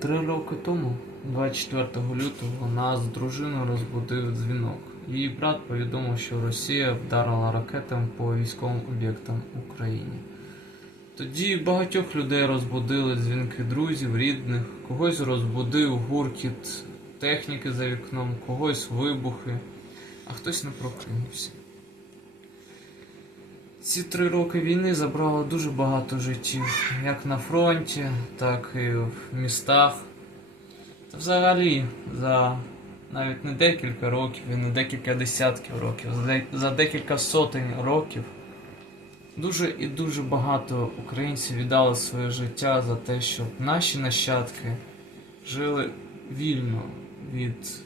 Три роки тому, 24 лютого, нас з дружиною розбудив дзвінок. Її брат повідомив, що Росія вдарила ракетами по військовим об'єктам в Україні. Тоді багатьох людей розбудили дзвінки друзів, рідних, когось розбудив гуркіт техніки за вікном, когось вибухи, а хтось не прокинувся. Ці три роки війни забрало дуже багато життів, як на фронті, так і в містах. Та взагалі за навіть не декілька років і не декілька десятків років, за декілька сотень років дуже і дуже багато українців віддали своє життя за те, щоб наші нащадки жили вільно від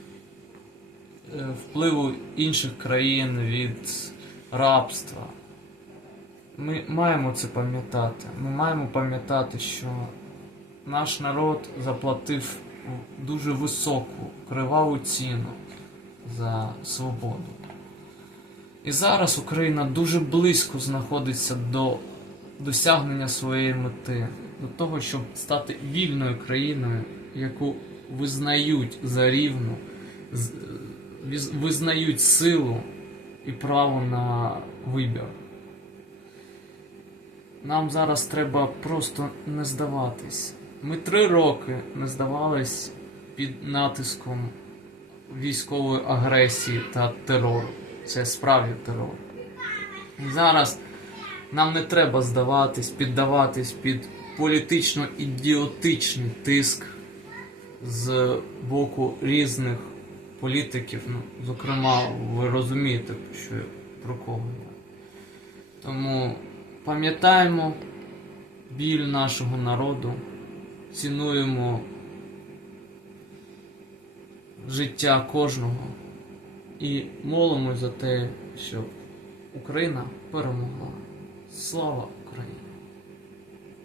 е, впливу інших країн, від рабства. Ми маємо це пам'ятати. Ми маємо пам'ятати, що наш народ заплатив дуже високу, криваву ціну за свободу. І зараз Україна дуже близько знаходиться до досягнення своєї мети, до того, щоб стати вільною країною, яку визнають за рівну, визнають силу і право на вибір. Нам зараз треба просто не здаватись. Ми три роки не здавались під натиском військової агресії та терору. Це справді терор. Зараз нам не треба здаватись, піддаватись під політично-ідіотичний тиск з боку різних політиків. Ну, зокрема, ви розумієте, що про кого я. Тому пам'ятаємо біль нашого народу, цінуємо життя кожного і молимось за те, щоб Україна перемогла. Слава Україні!